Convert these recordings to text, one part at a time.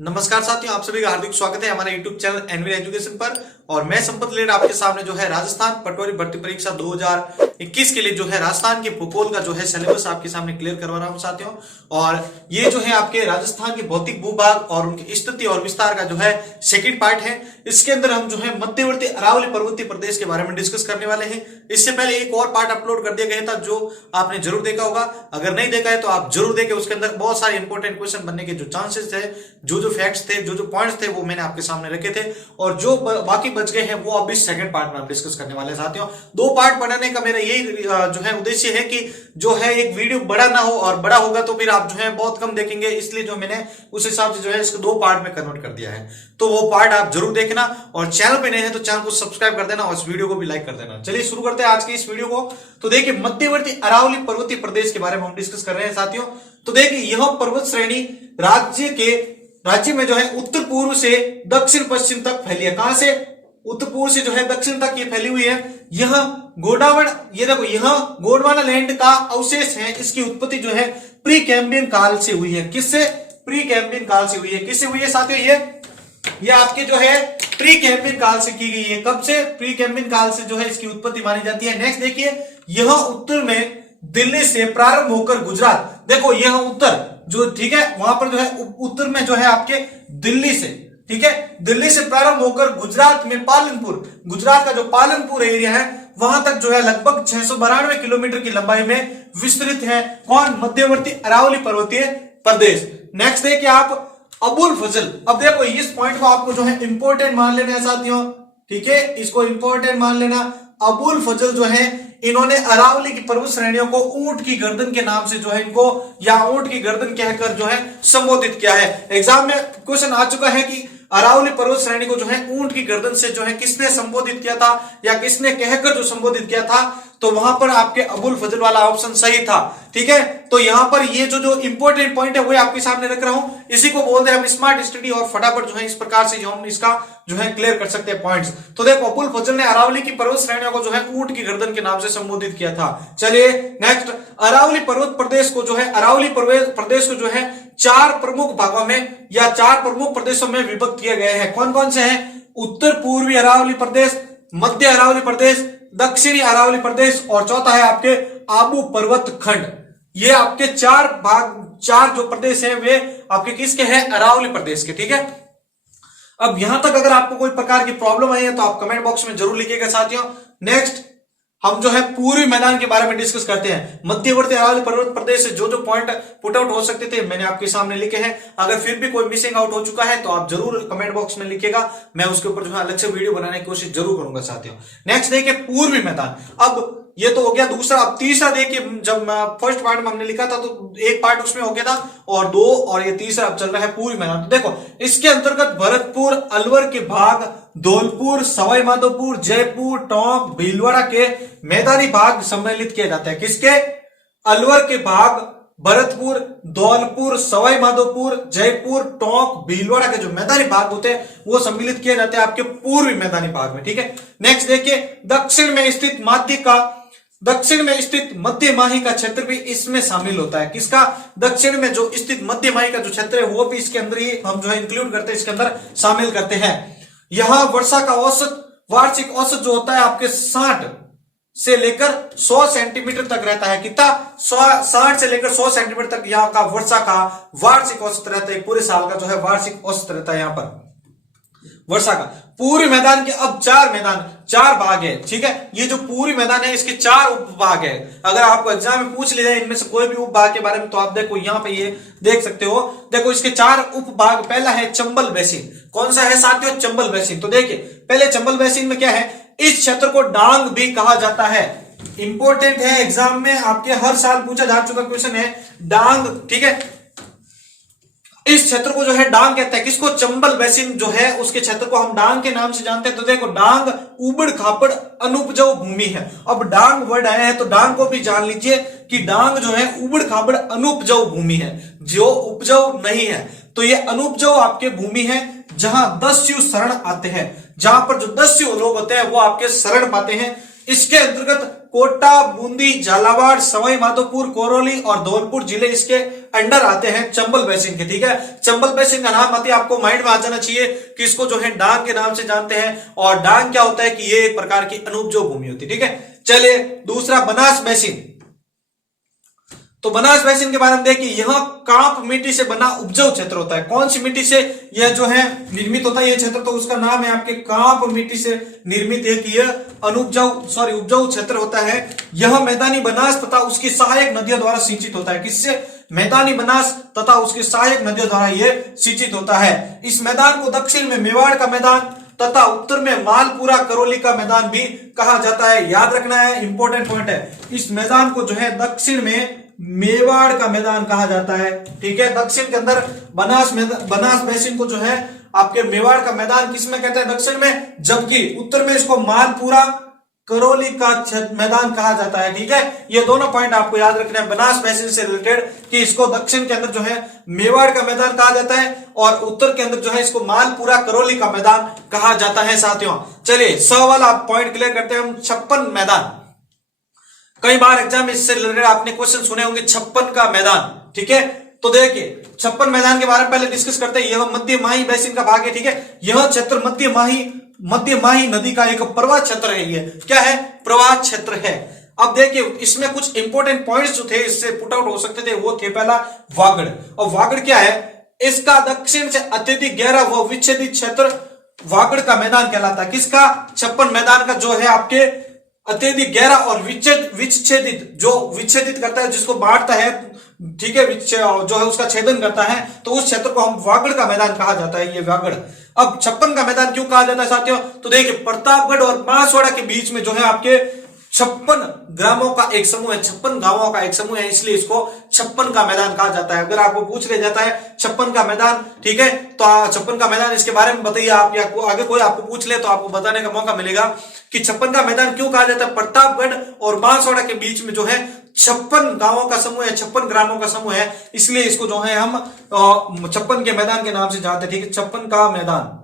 नमस्कार साथियों, आप सभी का हार्दिक स्वागत है हमारे YouTube चैनल एनवी एजुकेशन पर। और मैं संपत लेट आपके सामने जो है राजस्थान पटवारी भर्ती परीक्षा 2021 के लिए जो है राजस्थान के भूगोल का जो है सिलेबस आपके सामने क्लियर करवा रहा हूं साथियों। और ये जो है आपके राजस्थान के भौतिक भूभाग और उनकी स्थिति और विस्तार का जो है सेकंड पार्ट है। इसके अंदर हम जो है मध्यवर्ती अरावली पर्वतीय प्रदेश के बारे में डिस्कस करने वाले हैं। इससे पहले एक और पार्ट अपलोड कर दिया गया था जो आपने जरूर देखा होगा। अगर नहीं देखा है तो आप जरूर देखें। उसके अंदर बहुत सारे इंपॉर्टेंट क्वेश्चन बनने के जो चांसेस थे, जो फैक्ट्स थे, जो पॉइंट्स थे, वो मैंने आपके सामने रखे थे। और जो बाकी बच गए हैं वो अभी सेकंड पार्ट में हम डिस्कस करने वाले हैं साथियों। दो पार्ट बनाने का मेरा यही जो है उद्देश्य है कि जो है एक वीडियो बड़ा ना हो, और बड़ा होगा तो फिर आप जो है बहुत कम देखेंगे। इसलिए जो मैंने उस हिसाब से जो है इसको दो पार्ट में कन्वर्ट कर दिया है। तो वो पार्ट आप जरूर देखना, और चैनल पे नए हैं तो चैनल को सब्सक्राइब कर देना और इस वीडियो को भी लाइक कर देना। चलिए शुरू करते हैं आज की इस वीडियो को। तो देखिए, मध्यवर्ती अरावली पर्वतीय प्रदेश के बारे में हम डिस्कस कर रहे हैं साथियों। तो देखिए, यह पर्वत श्रेणी राज्य में जो है उत्तर पूर्व से दक्षिण पश्चिम तक फैली है। कहां से? उत्तर पूर्व से जो है दक्षिण तक ये फैली हुई है। यह गोंडवाना लैंड का अवशेष है। इसकी उत्पत्ति जो है प्री कैम्ब्रियन काल से हुई है। किससे? प्री कैम्ब्रियन काल से हुई है। किससे हुई है साथियों? ये आपके जो है प्री कैम्ब्रियन काल से की गई है। कब से? प्री कैम्ब्रियन काल से जो है इसकी उत्पत्ति मानी जाती है। नेक्स्ट देखिए, यह उत्तर में दिल्ली से प्रारंभ होकर गुजरात, देखो यह उत्तर जो ठीक है वहां पर जो है उत्तर में जो है आपके दिल्ली से, ठीक है, दिल्ली से प्रारंभ होकर गुजरात में गुजरात का जो पालनपुर एरिया है वहां तक जो है लगभग 692 किलोमीटर की लंबाई में विस्तृत है। कौन? मध्यवर्ती अरावली पर्वतीय प्रदेश। नेक्स्ट देखिए आप, अबुल फजल। अब देखो इस पॉइंट को आपको जो है इंपॉर्टेंट मान लेना है साथियों, ठीक है, इसको इंपॉर्टेंट मान लेना। अबुल फजल जो है इन्होंने अरावली की पर्वत श्रेणियों को ऊंट की गर्दन के नाम से जो है इनको या ऊंट की गर्दन कहकर जो है संबोधित किया है। एग्जाम में क्वेश्चन आ चुका है कि अरावली पर्वत श्रेणी को जो है ऊंट की गर्दन से जो है किसने संबोधित किया था या किसने कहकर जो संबोधित किया था, तो वहां पर आपके अबुल फजल वाला ऑप्शन सही था। ठीक है, तो यहां पर ये जो इंपॉर्टेंट पॉइंट है वो आपके सामने रख रहा हूं। इसी को बोलते हैं हम स्मार्ट स्टडी, और फटाफट जो है इस प्रकार से जो हम इसका जो है क्लियर कर सकते हैं पॉइंट्स। तो देखो, अबुल फजल ने अरावली की पर्वत श्रेणियों को जो है ऊंट की गर्दन के नाम से संबोधित किया था। चलिए नेक्स्ट, अरावली पर्वत प्रदेश को जो है अरावली प्रदेश को जो है चार प्रमुख भागों में या चार प्रमुख प्रदेशों में विभक्त किए गए हैं। कौन कौन से हैं? उत्तर पूर्वी अरावली प्रदेश, मध्य अरावली प्रदेश, दक्षिणी अरावली प्रदेश, और चौथा है आपके आबू पर्वत खंड। ये आपके चार जो प्रदेश हैं वे आपके किसके हैं? अरावली प्रदेश के। ठीक है, अब यहां तक अगर आपको कोई प्रकार की प्रॉब्लम आई है तो आप कमेंट बॉक्स में जरूर लिखिएगा साथियों। नेक्स्ट हम जो है पूर्वी मैदान के बारे में डिस्कस करते हैं। मध्यवर्ती अरावली पर्वत प्रदेश से जो पॉइंट पुट आउट हो सकते थे मैंने आपके सामने लिखे हैं। अगर फिर भी कोई मिसिंग आउट हो चुका है तो आप जरूर कमेंट बॉक्स में लिखिएगा, मैं उसके ऊपर जो है अलग से वीडियो बनाने की कोशिश जरूर करूंगा साथियों। नेक्स्ट देखिए, पूर्वी मैदान। अब ये तो हो गया दूसरा। अब तीसरा देखिए, जब फर्स्ट पार्ट में हमने लिखा था तो एक पार्ट उसमें हो गया था और दो, और ये तीसरा अब चल रहा है पूर्वी मैदान। तो देखो, इसके अंतर्गत भरतपुर, अलवर के भाग, धौलपुर, सवाई माधोपुर, जयपुर, टोंक, भीलवाड़ा के मैदानी भाग सम्मिलित किए जाते हैं। किसके? अलवर के भाग, भरतपुर, धौलपुर, सवाई माधोपुर, जयपुर, टोंक, भीलवाड़ा के जो मैदानी भाग होते हैं वो सम्मिलित किए जाते हैं आपके पूर्वी मैदानी भाग में। ठीक है, नेक्स्ट देखिए, दक्षिण में स्थित मध्य माही का क्षेत्र भी इसमें शामिल होता है। किसका? दक्षिण में जो स्थित मध्य माही का जो क्षेत्र है वो भी इसके अंदर ही हम जो है इंक्लूड करते हैं, इसके अंदर शामिल करते हैं। यहां वर्षा का वार्षिक औसत जो होता है आपके 60 से लेकर 100 सेंटीमीटर तक रहता है। कितना? 60 से लेकर 100 सेंटीमीटर तक यहाँ का वर्षा का वार्षिक औसत रहता है। पूरे साल का जो है वार्षिक औसत रहता है यहाँ पर वर्षा का। पूर्वी मैदान के अब चार भाग है। ठीक है, ये जो पूर्वी मैदान है इसके 4 उपभाग है। अगर आपको एग्जाम में पूछ लिया जाए इनमें से कोई भी उपभाग के बारे में तो आप देखो यहाँ पे ये देख सकते हो। देखो इसके 4 उपभाग। पहला है चंबल बेसिन। कौन सा है साथियों? चंबल बेसिन। तो देखिए, पहले चंबल बेसिन में क्या है? इस क्षेत्र को डांग भी कहा जाता है। इंपॉर्टेंट है, एग्जाम में आपके हर साल पूछा जा चुका क्वेश्चन है डांग। ठीक है, इस क्षेत्र को जो है डांग कहते हैं। किसको? चंबल बेसिन जो है उसके क्षेत्र को हम डांग के नाम से जानते हैं। तो देखो, डांग उबड़ खापड़ अनुपजाऊ भूमि है। अब डांग वर्ड आया है तो डांग को भी जान लीजिए कि डांग जो है उबड़ खापड़ अनुपजाऊ भूमि है, जो उपजाऊ नहीं है। तो ये अनुपजाऊ आपके भूमि है जहां दस्यु शरण आते हैं। जहां पर जो दस्यु लोग होते हैं वो आपके शरण पाते हैं। इसके अंतर्गत कोटा, बूंदी, झालावाड़, सवाई माधोपुर, करौली और धौलपुर जिले इसके अंडर आते हैं चंबल बेसिन के। ठीक है, चंबल बेसिन का नाम आते ही आपको माइंड में आ जाना चाहिए कि इसको जो है डांग के नाम से जानते हैं, और डांग क्या होता है कि ये एक प्रकार की अनुपजाऊ भूमि होती है। ठीक है, चलिए दूसरा बनास बेसिन। तो बनास बेसिन के बारे में देखिए, यह कांप मिट्टी से बना उपजाऊ क्षेत्र होता है। कौन सी मिट्टी से यह जो है निर्मित होता है यह क्षेत्र, तो उसका नाम है आपके कांप मिट्टी से निर्मित एक यह उपजाऊ क्षेत्र होता है। यह मैदानी बनास तथा उसकी सहायक नदियों द्वारा सिंचित होता है। किससे? मैदानी बनास तथा उसकी सहायक नदियों द्वारा यह सिंचित होता है। इस मैदान को दक्षिण में मेवाड़ का मैदान तथा उत्तर में मालपुरा करौली का मैदान भी कहा जाता है। याद रखना है, इंपॉर्टेंट पॉइंट है। इस मैदान को जो है दक्षिण में मेवाड़ का मैदान कहा जाता है। ठीक है, दक्षिण के अंदर बनास बेसिन को जो है आपके मेवाड़ का मैदान किस में कहते हैं? दक्षिण में, जबकि उत्तर में इसको मालपुरा करौली का मैदान कहा जाता है। ठीक है, ये दोनों पॉइंट आपको याद रखने हैं बनास बेसिन से रिलेटेड, कि इसको दक्षिण के अंदर जो है मेवाड़ का मैदान कहा जाता है और उत्तर के अंदर जो है इसको मालपुरा करौली का मैदान कहा जाता है। साथियों चलिए 100 वाला पॉइंट क्लियर करते हैं हम। 56 मैदान, कई बार एग्जाम में इससे रिलेटेड आपने क्वेश्चन सुने होंगे, 56 का मैदान। ठीक है, तो देखिए 56 मैदान के बारे में पहले डिस्कस करते हैं। यह मध्य माही बेसिन का भाग है। ठीक है, यह क्षेत्र मध्य माही नदी का एक प्रवाह क्षेत्र है। ये क्या है? प्रवाह क्षेत्र है। अब देखिए इसमें कुछ इंपॉर्टेंट पॉइंट्स जो थे इससे पुट आउट हो सकते थे, वो थे पहला वागड़। और वागड़ क्या है? इसका दक्षिण से अत्यधिक गहरा व विच्छेदित क्षेत्र वागड़ का मैदान कहलाता है। किसका? 56 मैदान का जो है आपके अत्यधिक गहरा और विच्छेदित, जो विच्छेदित करता है, जिसको बांटता है। ठीक है, जो है उसका छेदन करता है, तो उस क्षेत्र को हम वागड़ का मैदान कहा जाता है। ये वागड़। अब 56 का मैदान क्यों कहा जाता है साथियों? तो देखिए प्रतापगढ़ और बांसवाड़ा के बीच में जो है आपके 56 ग्रामों का एक समूह है, 56 गांवों का एक समूह है, इसलिए इसको 56 का मैदान कहा जाता है। अगर आपको पूछ लिया जाता है 56 का मैदान, ठीक है, तो 56 का मैदान इसके बारे में बताइए आप, या आगे कोई आपको पूछ ले तो आपको बताने का मौका मिलेगा कि 56 का मैदान क्यों कहा जाता है। प्रतापगढ़ और बांसवाड़ा के बीच में जो है 56 गांवों का समूह है, 56 ग्रामों का समूह है, इसलिए इसको जो है हम 56 के मैदान के नाम से जानते हैं। ठीक है, 56 का मैदान।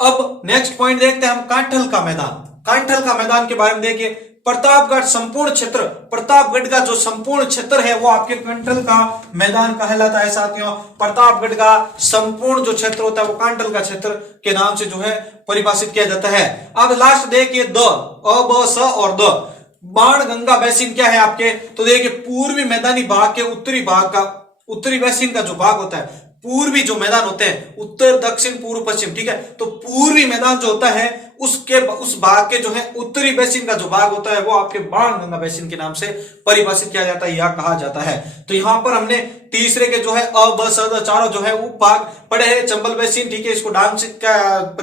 अब नेक्स्ट पॉइंट देखते हैं हम, कांठल का मैदान। कांठल का मैदान के बारे में देखिए, प्रतापगढ़ संपूर्ण क्षेत्र, प्रतापगढ़ का जो संपूर्ण क्षेत्र है वो आपके कांठल का मैदान कहलाता है। साथियों प्रतापगढ़ का संपूर्ण जो क्षेत्र होता है वो कांठल का क्षेत्र के नाम से जो है परिभाषित किया जाता है। अब लास्ट देखिए द, अ, ब, स और द। बाण गंगा बेसिन क्या है आपके? तो देखिए पूर्वी मैदानी भाग के उत्तरी भाग का, उत्तरी बेसिन का जो भाग होता है, पूर्वी जो मैदान होते हैं, उत्तर, दक्षिण, पूर्व, पश्चिम। ठीक है, तो पूर्वी मैदान जो होता है उस भाग के जो है उत्तरी बेसिन का जो भाग होता है वो आपके बाण गंगा बेसिन के नाम से परिभाषित किया जाता है या कहा जाता है। तो यहां पर हमने तीसरे के जो है अ, ब, स, द चारों जो है उप भाग पढ़े हैं। चंबल बेसिन, ठीक है, इसको डांग से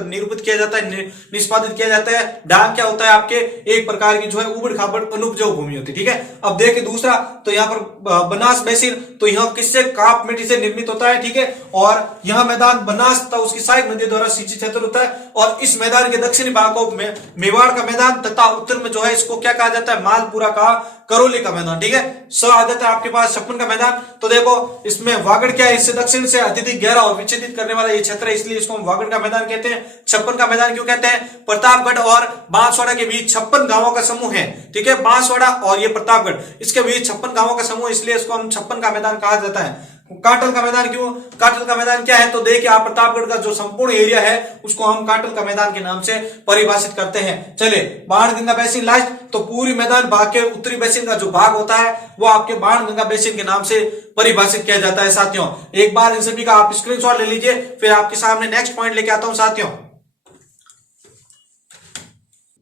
निरूपित किया जाता है, निष्पादित किया जाता है। डांग क्या होता है आपके? एक प्रकार की जो है उबड़ खाबड़ अनुपजाऊ भूमि होती है। ठीक है, अब देखिए दूसरा, तो यहाँ पर बनास बेसिन, तो यह किससे? कांप मिट्टी से निर्मित होता है। ठीक है, और यह मैदान बनास तथा उसकी सहायक नदी द्वारा सिंचित क्षेत्र होता है, और इस मैदान के दक्षिणी भाग को मेवाड़ का मैदान तथा उत्तर में जो है इसको क्या कहा जाता है? मालपुरा का करौली का मैदान। ठीक है, स आ जाता है आपके पास 56 का मैदान। तो देखो इसमें वागड़ क्या है? इससे दक्षिण से अत्यधिक गहरा और विच्छेदित करने वाला ये क्षेत्र है, इसलिए इसको हम वागड़ का मैदान कहते हैं। 56 का मैदान क्यों कहते हैं? प्रतापगढ़ और बांसवाड़ा के बीच 56 गांवों का समूह है। ठीक है, बांसवाड़ा और ये प्रतापगढ़, इसके बीच 56 गांवों का समूह, इसलिए इसको हम 56 का मैदान कहा जाता है। कांठल का मैदान क्यों? कांठल का मैदान क्या है? तो देखिए आप प्रतापगढ़ का जो संपूर्ण एरिया है उसको हम कांठल का मैदान के नाम से परिभाषित करते हैं। चलिए बाण गंगा बेसिन लास्ट, तो पूरी मैदान भाग के उत्तरी बेसिन का जो भाग होता है वो आपके बाण गंगा बेसिन के नाम से परिभाषित किया जाता है। साथियों एक बार इन सभी का आप स्क्रीनशॉट ले लीजिए, फिर आपके सामने नेक्स्ट पॉइंट लेके आता हूं। साथियों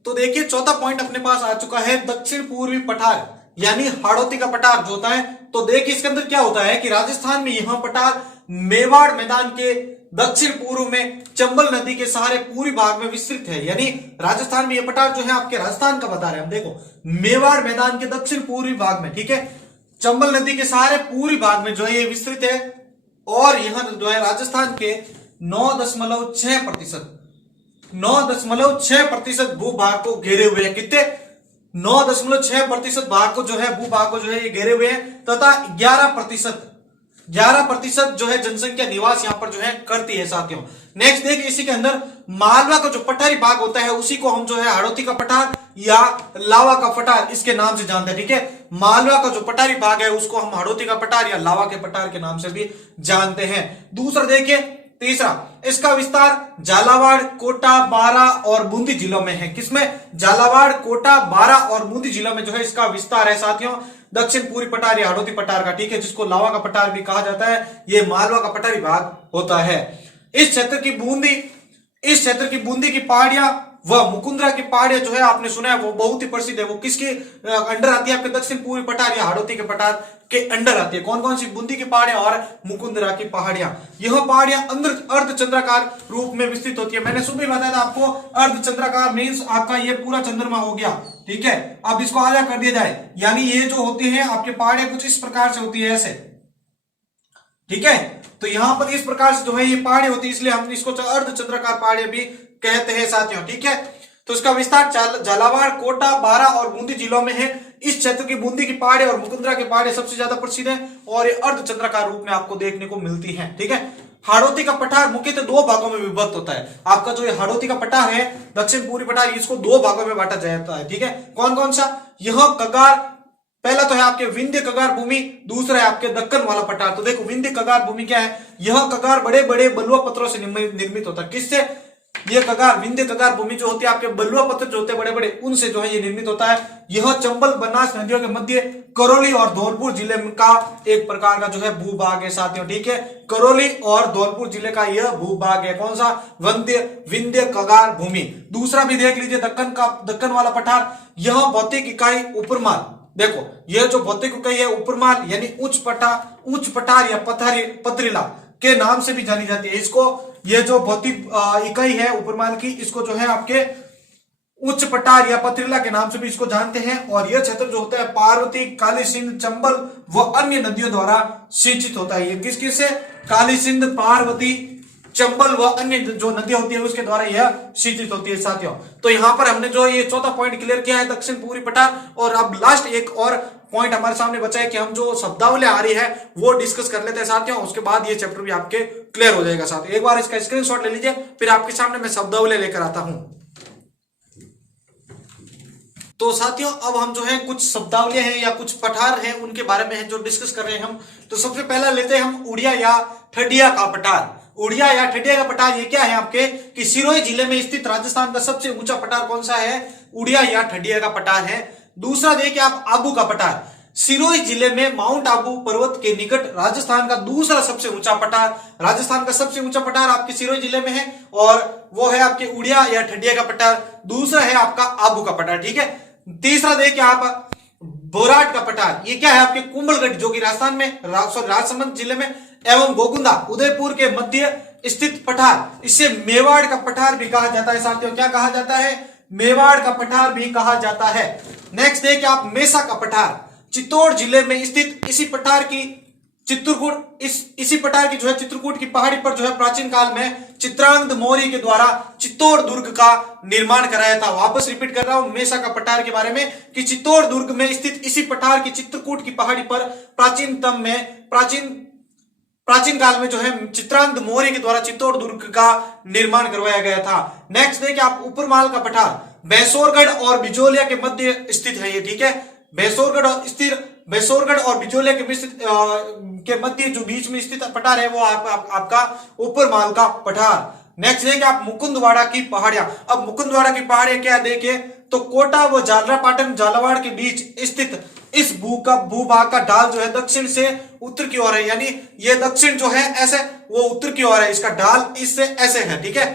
तो देखिए चौथा पॉइंट अपने पास आ चुका है, दक्षिण पूर्वी पठार यानी हाड़ौती का पठार जो होता है। तो देखिए इसके अंदर क्या होता है कि राजस्थान में यह पठार मेवाड़ मैदान के दक्षिण पूर्व में चंबल नदी के सहारे पूरी भाग में विस्तृत है। यानी राजस्थान में यह पठार जो है आपके राजस्थान का बता रहे हैं हम, देखो मेवाड़ मैदान के दक्षिण पूर्वी भाग में, ठीक है, चंबल नदी के सहारे पूरी भाग में जो है ये विस्तृत है, और यह जो है राजस्थान के 9.6% भूभाग को घेरे हुए हैं। कितने? 9.6% भाग को जो है भूभाग को जो है ये घेरे हुए हैं, तथा 11% 11% जो है जनसंख्या निवास यहाँ पर जो है करती है साथियों। नेक्स्ट देखिए इसी के अंदर मालवा का जो पठारी भाग होता है उसी को हम जो है हाड़ौती का पठार या लावा का पठार इसके नाम से जानते हैं, ठीक है। मालवा का जो पठारी भाग है उसको हम हाड़ौती का पठार या लावा के पठार के नाम से भी जानते हैं। दूसरा देखिए, तीसरा, इसका विस्तार झालावाड़, कोटा, बारा और बूंदी जिलों में है। किसमें? झालावाड़, कोटा, बारा और बूंदी जिलों में जो है इसका विस्तार है साथियों, दक्षिण पूर्वी पठार या हाड़ौती पठार का, ठीक है, जिसको लावा का पठार भी कहा जाता है। ये मालवा का पठारी भाग होता है। इस क्षेत्र की बूंदी की पहाड़ियां व मुकुंदरा की पहाड़ियां जो है आपने सुना है वो बहुत ही प्रसिद्ध है। वो किसके अंडर आती है? आपके दक्षिण पूर्वी पठार या हाड़ौती के पठार के अंडर आती है। कौन कौन सी? बूंदी की पहाड़ियां और मुकुंदरा की पहाड़ियां। यह पहाड़ियां अर्धचंद्राकार रूप में विस्तृत होती है। मैंने सुबह बताया था आपको, अर्धचंद्राकार मीन्स आपका ये पूरा चंद्रमा हो गया, ठीक है। अब इसको आधा कर दिया जाए, यानी ये जो होती है आपके पहाड़ियां कुछ इस प्रकार से होती है, ऐसे, ठीक है। तो यहां पर इस प्रकार से जो है ये पहाड़ी होती है, इसलिए हम इसको अर्धचंद्राकार पहाड़ियां भी कहते हैं साथियों, ठीक है। तो इसका विस्तार झालावाड़, कोटा, बारा और बूंदी जिलों में है। इस क्षेत्र की बूंदी की पहाड़ी और मुकुंदरा की पहाड़ी सबसे ज्यादा प्रसिद्ध है और ये अर्धचंद्राकार रूप में आपको देखने को मिलती है, ठीक है। हाड़ौती का पठार मुख्यतः दो भागों में विभक्त होता है। आपका जो ये हाड़ौती का पठार है, दक्षिण पूर्वी पठार, इसको दो भागों में बांटा जाता है, ठीक है। कौन कौन सा? यह कगार, पहला तो है आपके विंध्य कगार भूमि, दूसरा है आपके दक्कन वाला पठार। तो देखो विंध्य कगार भूमि क्या है? यह कगार बड़े बड़े बलुआ पत्थरों से निर्मित होता है। किससे? यह कगार, विंध्य कगार भूमि जो होती है आपके बलुआ पत्थर जो होते हैं बड़े बड़े, उनसे जो है ये निर्मित होता है। यह चंबल बनास नदियों के मध्य करौली और धौलपुर जिले का एक प्रकार का जो है भूभाग है साथियों, ठीक है। करौली और धौलपुर जिले का यह भूभाग है। कौन सा? विंध्य कगार भूमि। दूसरा भी देख लीजिए, दक्कन वाला पठार। यह भौतिक इकाई उपरमाल, देखो यह जो भौतिक इकाई है उपरमाल यानी उच्च पठार या पथरीला के नाम से भी जानी जाती है। इसको, यह जो भौतिक इकाई है उपरमाल की, इसको जो है आपके उच्च पठार या पथरीला के नाम से भी इसको जानते हैं। और यह क्षेत्र जो होता है पार्वती, काली सिंध, चंबल व अन्य नदियों द्वारा सिंचित होता है। ये किस किस से? काली सिंध, पार्वती, चंबल व अन्य जो नदियां होती है उसके द्वारा यह सिंचित होती है साथियों। तो यहां पर हमने जो ये चौथा पॉइंट क्लियर किया है, दक्षिण पूर्वी पठार। और अब लास्ट एक और पॉइंट हमारे सामने बचा है कि हम जो शब्दावली आ रही है वो डिस्कस कर लेते हैं साथियों। उसके बाद ये चैप्टर भी आपके क्लियर हो जाएगा साथियों। एक बार इसका स्क्रीनशॉट ले लीजिए, फिर आपके सामने मैं शब्दावली लेकर आता हूं। तो साथियों अब हम जो है कुछ शब्दावलियां हैं या कुछ पठार हैं उनके बारे में है जो डिस्कस कर रहे हैं हम। तो सबसे पहला लेते हैं हम उड़िया या ठडिया का पठार। उड़िया या ठडिया का पठार ये क्या है आपके कि सिरोही जिले में स्थित राजस्थान का सबसे ऊंचा पठार कौन सा है? उड़िया या ठडिया का पठार है। दूसरा देखिए आप आबू का पठार, सिरोही जिले में माउंट आबू पर्वत के निकट राजस्थान का दूसरा सबसे ऊंचा पठार। राजस्थान का सबसे ऊंचा पठार आपके सिरोही जिले में है और वो है आपके उड़िया या ठडिया का पठार। दूसरा है आपका आबू का पठार, ठीक है। तीसरा देखिए आप बोराट का पठार, ये क्या है आपके कुंभलगढ़ जो कि राजस्थान में राजसमंद जिले में एवं गोकुंदा उदयपुर के मध्य स्थित पठार। इसे मेवाड़ का पठार भी कहा जाता है साथियों। क्या कहा जाता है? मेवाड़ का पठार भी कहा जाता है। नेक्स्ट देखिए आप मेसा का पठार, चित्तौड़ जिले में स्थित इसी पठार की जो है चित्रकूट की पहाड़ी पर जो है प्राचीन काल में चित्रांगद मौर्य के द्वारा चित्तौड़ दुर्ग का निर्माण कराया था। वापस रिपीट कर रहा हूं मेसा का पठार के बारे में कि चित्तौड़ दुर्ग में स्थित इसी पठार की चित्रकूट की पहाड़ी पर प्राचीन काल में जो है चित्रांगद मौर्य के द्वारा चित्तौड़ दुर्ग का निर्माण करवाया गया था। नेक्स्ट देखिए आप उपरमाल का पठार, भैंसोरगढ़ और बिजोलिया के मध्य स्थित है ये, ठीक है। भैंसोरगढ़ और बिजोलिया के मध्य जो बीच में स्थित पठार है वो आपका उपरमाल का पठार। नेक्स्ट देखिए आप मुकुंदवाड़ा की पहाड़ियां। अब मुकुंदवाड़ा की पहाड़ियां क्या देखिए तो कोटा व झालरापाटन झालावाड़ के बीच स्थित इस भूभाग का ढाल जो है दक्षिण से उत्तर की ओर है, यानी ये दक्षिण जो है ऐसे, वो उत्तर की ओर है, इसका ढाल इससे ऐसे है, ठीक है।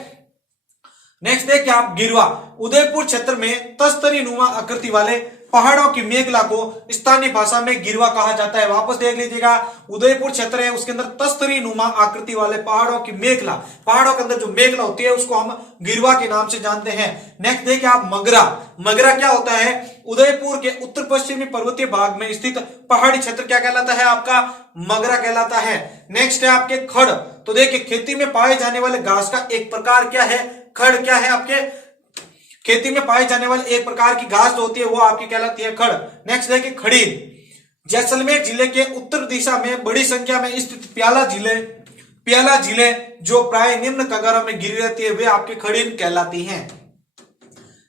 नेक्स्ट देखिए आप गिरवा, उदयपुर क्षेत्र में तस्तरी नुमा आकृति वाले पहाड़ों की मेखला को स्थानीय भाषा में गिरवा कहा जाता है। वापस देख लीजिएगा, उदयपुर क्षेत्र है उसके अंदर तस्तरी नुमा आकृति वाले पहाड़ों की मेखला, पहाड़ों के अंदर जो मेखला होती है उसको हम गिरवा के नाम से जानते हैं। नेक्स्ट देखिए आप मगरा क्या होता है? उदयपुर के उत्तर पश्चिमी पर्वतीय भाग में स्थित पहाड़ी क्षेत्र क्या कहलाता है? आपका मगरा कहलाता है। नेक्स्ट है आपके खड़, तो देखिए खेती में पाए जाने वाले घास का एक प्रकार क्या है? खड़ क्या है? आपके खेती में पाए जाने वाले एक प्रकार की घास जो होती है वो आपकी कहलाती है खड़। नेक्स्ट देखिए खड़ीर, जैसलमेर जिले के उत्तर दिशा में बड़ी संख्या में स्थित प्याला जिले जो प्राय निम्न कगारों में गिरी रहती है वे आपके खड़ीन कहलाती हैं।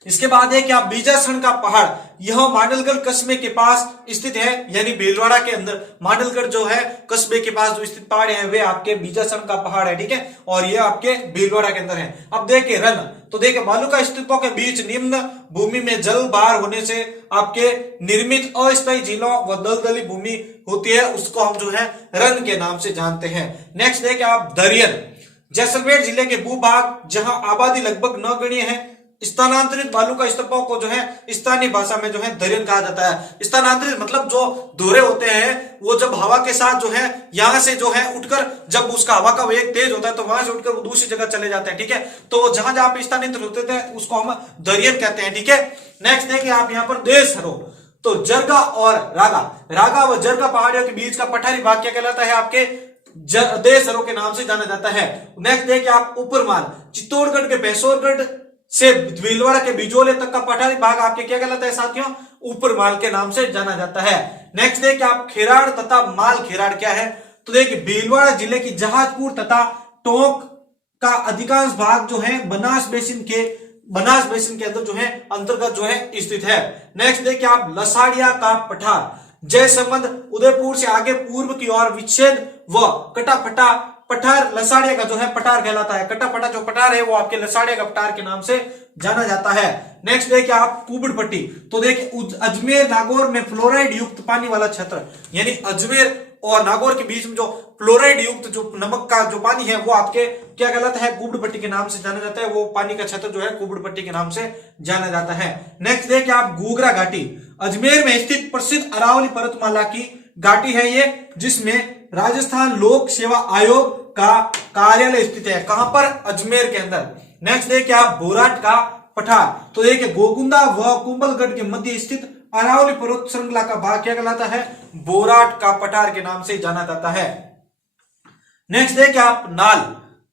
इसके बाद है कि आप बीजासन का पहाड़, यह मांडलगढ़ कस्बे के पास स्थित है, यानी भीलवाड़ा के अंदर मांडलगढ़ जो है कस्बे के पास जो स्थित पहाड़ है वे आपके बीजासन का पहाड़ है, ठीक है, और ये आपके भीलवाड़ा के अंदर है। अब देखिए रन, तो देखिए बालुका स्तूपों के बीच निम्न भूमि में जल बाहर होने से आपके निर्मित अस्थायी झीलों व दलदली भूमि होती है, उसको हम जो है रन के नाम से जानते हैं। नेक्स्ट देखिए आप दरियन, जैसलमेर जिले के भूभाग जहां आबादी लगभग नगण्य है, स्थानांतरित बालुका स्तूपों को जो है स्थानीय भाषा में जो है दरियन कहा जाता है। स्थानांतरित मतलब जो दोहरे होते हैं वो जब हवा के साथ जो है यहां से जो है उठकर, जब उसका हवा का वेग तेज होता है तो वहां से उठकर वो दूसरी जगह चले जाते हैं, ठीक है, तो जहां जहां पे स्थानांतरित होते थे उसको हम दरियन कहते हैं, ठीक है। नेक्स्ट देखिए आप यहाँ पर देशहरो, तो जरगा और रागा व जरगा पहाड़ियों के बीच का पठारी भाग क्या कहलाता है, आपके देशहरो के नाम से जाना जाता है। नेक्स्ट देखिए आप उपरमाल, चित्तौड़गढ़ के भैंसोरगढ़ से भीलवाड़ा के बिजोले तक का पठारी भाग आपके क्या कहलाता है साथियों, उपरमाल के नाम से जाना जाता है। नेक्स्ट देखिए आप खेराड़ तथा माल खेराड़ क्या है, तो देखिए भीलवाड़ा जिले की जहाजपुर तथा टोंक का अधिकांश भाग जो है बनास बेसिन के अंदर जो है अंतर्गत जो है स्थित है। नेक्स्ट देखिए आप लसाड़िया का पठार, जयसमंद उदयपुर से आगे पूर्व की ओर विच्छेद व कटाफटा पठार लसाड़िया का जो है पठार कहलाता है। कटाफटा जो पठार है वो आपके लसाड़िया का पठार के नाम से जाना जाता है। नेक्स्ट देखिए आप कुबड़पट्टी, तो देखिए अजमेर नागौर में फ्लोराइड युक्त पानी वाला क्षेत्र, यानी अजमेर और नागौर के बीच में जो फ्लोराइड युक्त जो नमक का जो पानी है वो आपके क्या कहलाता है, कुबड़पट्टी के नाम से जाना जाता है। वो पानी का क्षेत्र जो है कुबड़पट्टी के नाम से जाना जाता है। नेक्स्ट देखिए आप घूघरा घाटी, अजमेर में स्थित प्रसिद्ध अरावली पर्वतमाला की घाटी है ये, जिसमें राजस्थान लोक सेवा आयोग का कार्यालय स्थित है। कहां पर, अजमेर के अंदर। नेक्स्ट देखिए आप बोराट का पठार, तो देखिए गोकुंदा व कुंभलगढ़ के मध्य स्थित अरावली पर्वत श्रृंखला का भाग क्या कहलाता है, बोराट का पठार के नाम से जाना जाता है। नेक्स्ट देखिए आप नाल,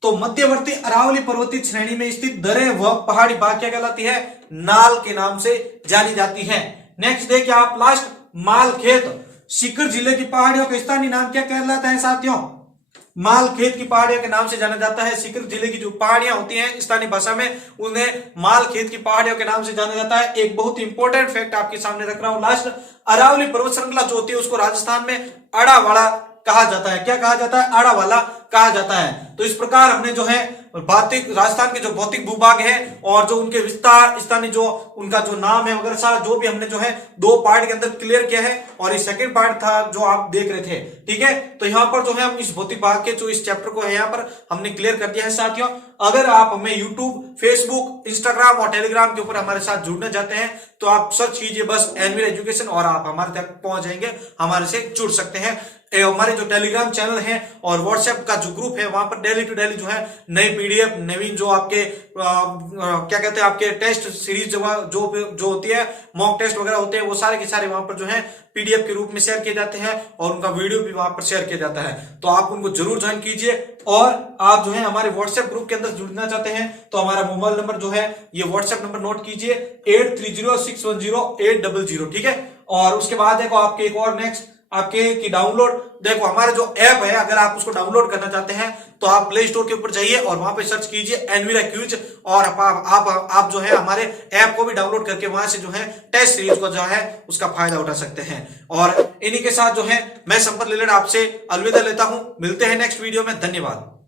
तो मध्यवर्ती अरावली पर्वतीय श्रेणी में स्थित दरें व पहाड़ी भाग क्या कहलाती है, नाल के नाम से जानी जाती है। नेक्स्ट देखिए आप लास्ट मालखेत, सीकर जिले की पहाड़ियों का स्थानीय नाम क्या कहलाता है साथियों, मालखेत की पहाड़ियों के नाम से जाना जाता है। सीकर जिले की जो पहाड़ियां होती हैं स्थानीय भाषा में उन्हें मालखेत की पहाड़ियों के नाम से जाना जाता है। एक बहुत इंपॉर्टेंट फैक्ट आपके सामने रख रहा हूं लास्ट, अरावली पर्वत श्रृंखला जो होती है उसको राजस्थान में आड़ावाला कहा जाता है। क्या कहा जाता है, आड़ावाला कहा जाता है। तो इस प्रकार हमने जो है भौतिक राजस्थान के जो भौतिक भूभाग है और जो उनके विस्तार स्थानीय जो उनका जो नाम है वगैरह सारा जो भी हमने जो है 2 पार्ट के अंदर क्लियर किया है, और ये सेकंड पार्ट था जो आप देख रहे थे, ठीक है। तो यहाँ पर जो है हम इस भौतिक भाग के जो इस चैप्टर को है यहाँ पर हमने क्लियर कर दिया है साथियों। अगर आप हमें यूट्यूब, फेसबुक, इंस्टाग्राम और टेलीग्राम के ऊपर हमारे साथ जुड़ना चाहते हैं तो आप सर्च कीजिए बस एनवीर एजुकेशन और आप हमारे तक पहुंच जाएंगे, हमारे से जुड़ सकते हैं। हमारे जो टेलीग्राम चैनल है और व्हाट्सएप का जो ग्रुप है वहां पर डेली टू डेली जो है नई पीडीएफ, नवीन जो आपके क्या कहते हैं आपके टेस्ट सीरीज जो होती है, मॉक टेस्ट वगैरह होते हैं, वो सारे के सारे वहां पर जो है पीडीएफ के रूप में शेयर किए जाते हैं और उनका वीडियो भी वहां पर शेयर किया जाता है। तो आप उनको जरूर ज्वाइन कीजिए। और आप जो है हमारे व्हाट्सएप ग्रुप के अंदर जुड़ना चाहते हैं तो हमारा मोबाइल नंबर जो है ये व्हाट्सएप नंबर नोट कीजिए 8306108000, ठीक है। और उसके बाद देखो आपके एक और नेक्स्ट आपके की डाउनलोड, देखो हमारा जो ऐप है अगर आप उसको डाउनलोड करना चाहते हैं तो आप प्ले स्टोर के ऊपर जाइए और वहां पे सर्च कीजिए एनवीरा क्विज, और आप जो है हमारे ऐप को भी डाउनलोड करके वहां से जो है टेस्ट सीरीज को जो है उसका फायदा उठा सकते हैं। और इन्हीं के साथ जो है मैं संपत लिलड़ आपसे अलविदा लेता हूं। मिलते हैं नेक्स्ट वीडियो में, धन्यवाद।